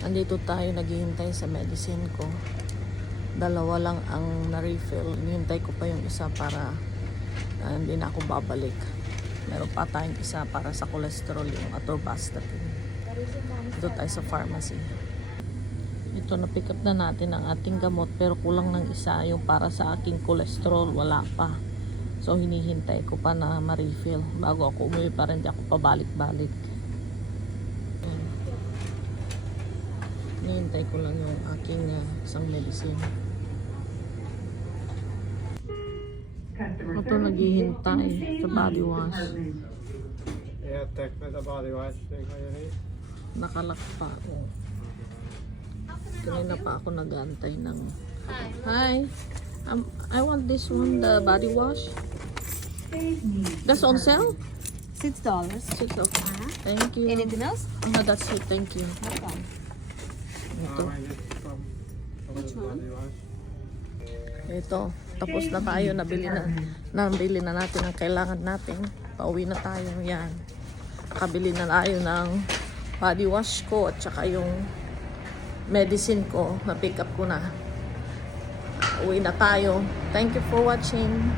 Nandito tayo naghihintay sa medicine ko. Dalawa lang ang na-refill. Hinihintay ko pa yung isa para ah, hindi na ako babalik. Meron pa tayong isa para sa cholesterol yung atorvastatin. Dito tayo sa pharmacy. Ito na pick up na natin ang ating gamot pero kulang ng isa yung para sa aking cholesterol wala pa. So hinihintay ko pa na ma-refill bago ako umuwi para hindi ako pabalik-balik. Hinihintay ko lang yung aking uh, isang medicine. Ito naghihintay sa body wash. Yeah, take with the body wash. Think what you need. Nakalak pa ako. Kanina pa ako nag-aantay ng... Hi! Um, I want this one, the body wash. That's on sale? Six dollars. Six, okay. Thank you. Anything else? Ah, that's it. Thank you. No problem. Ito. Ito. Tapos na tayo. Nabili na. Nabili na natin ang kailangan natin. Pauwi na tayo. Yan. Nakabili na tayo ng body wash ko at saka yung medicine ko. Na-pick up ko na. Uwi na tayo. Thank you for watching.